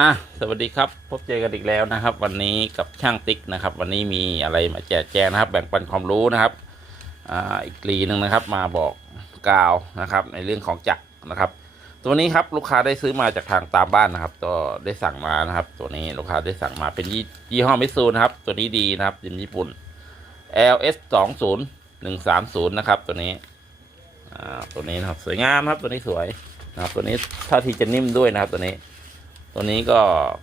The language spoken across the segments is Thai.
อะสวัสดีครับ พบเจอกันอีกแล้วนะครับ วันนี้กับช่างติ๊กนะครับ วันนี้มีอะไรมาแจกแจงนะครับ แบ่งปันความรู้นะครับอ่าอีกรีหนึ่งนะครับ มาบอกกล่าวนะครับ ในเรื่องของจักรนะครับ ตัวนี้ครับลูกค้าได้ซื้อมาจากทางตามบ้านนะครับ ก็ได้สั่งมานะครับ ตัวนี้ลูกค้าได้สั่งมาเป็นยี่ยี่ห้อมิซูนะครับ ตัวนี้ดีนะครับยิมญี่ปุ่น LS 2 0 1 3 0นะครับ ตัวนี้อ่าตัวนี้นะครับสวยงามครับตัวนี้สวยนะครับ ตัวนี้ท่าทีจะนิ่มด้วยนะครับตัวนี้ ตัวนี้ก็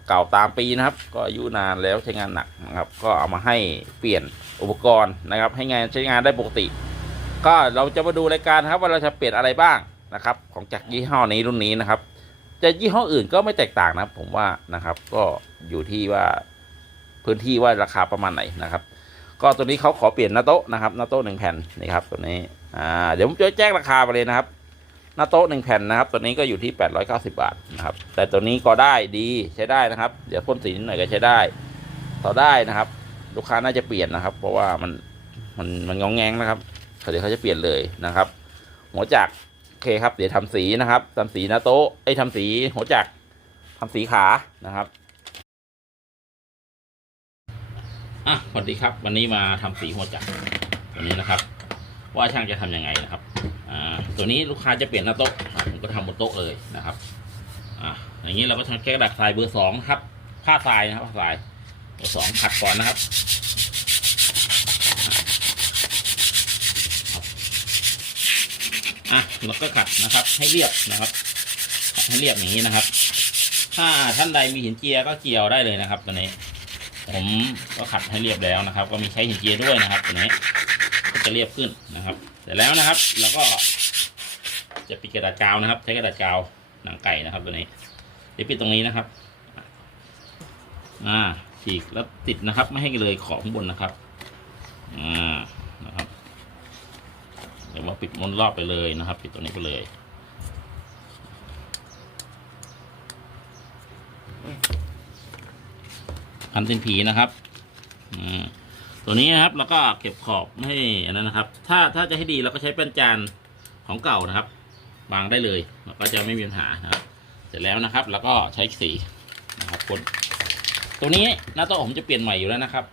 เก่าตามปีนะครับ ก็อายุนานแล้วใช้งานหนักนะครับ ก็เอามาให้เปลี่ยนอุปกรณ์นะครับ ให้งานใช้งานได้ปกติ ก็เราจะมาดูรายการครับว่าเราจะเปลี่ยนอะไรบ้างนะครับ ของจากยี่ห้อนี้รุ่นนี้นะครับจะยี่ห้ออื่นก็ไม่แตกต่างนะครับผมว่านะครับ ก็อยู่ที่ว่าพื้นที่ว่าราคาประมาณไหนนะครับ ก็ตัวนี้เขาขอเปลี่ยนหน้าโต๊ะนะครับหน้าโต๊ะหนึ่งแผ่นนี่ครับตัวนี้อ่าเดี๋ยวผมจะแจ้งราคาไปเลยนะครับ หน้าโต๊ะหนึ่งแผ่นนะครับ ตัวนี้ก็อยู่ที่ 890 บาทนะครับ แต่ตัวนี้ก็ได้ดีใช้ได้นะครับ เดี๋ยวพ่นสีนิดหน่อยก็ใช้ได้ ต่อได้นะครับ ลูกค้าน่าจะเปลี่ยนนะครับ เพราะว่ามันมันมันงองแงงนะครับเดี๋ยวเขาจะเปลี่ยนเลยนะครับ หัวจักรโอเคครับ เดี๋ยวทำสีนะครับทำสีหน้าโต๊ะไอ้ยทำสีหัวจักรทำสีขานะครับอะสวัสดีครับ วันนี้มาทำสีหัวจักรตัวนี้นะครับ ว่าช่างจะทำยังไงนะครับ ตัวนี้ลูกค้าจะเปลี่ยนหน้าโต๊ะผมก็ทำบนโต๊ะเลยนะครับ อ่าอย่างนี้เราก็ทำแค่กระดาษทรายเบอร์สองนะครับผ้าทรายนะครับผ้าทรายเบอร์สองขัดก่อนนะครับอะแล้วก็ขัดนะครับ ให้เรียบนะครับให้เรียบอย่างนี้นะครับ ถ้าท่านใดมีหินเจียก็เจียวได้เลยนะครับตัวนี้ ผมก็ขัดให้เรียบแล้วนะครับ ก็มีใช้หินเจียด้วยนะครับตัวนี้ก็จะเรียบขึ้นนะครับ เสร็จแล้วนะครับเราก็ จะปิดกระดาษกาวนะครับ ใช้กระดาษกาวหนังไก่นะครับตัวนี้เดี๋ยวปิดตรงนี้นะครับ อ่าฉีกแล้วติดนะครับ ไม่ให้เลยขอบข้างบนนะครับ อ่านะครับเดี๋ยวมาปิดมนรอบไปเลยนะครับ ปิดตรงนี้ไปเลยพันเส้นผีนะครับ อืมตัวนี้นะครับแล้วก็เก็บขอบไม่ให้อันนั้นนะครับ ถ้าถ้าจะให้ดีเราก็ใช้แป้นจานของเก่านะครับ วางได้เลยมันก็จะไม่มีปัญหานะครับเสร็จแล้วนะครับ แล้วก็ใช้สีนะครับคนตัวนี้หน้าโต๊ะผมจะเปลี่ยนใหม่อยู่แล้วนะครับ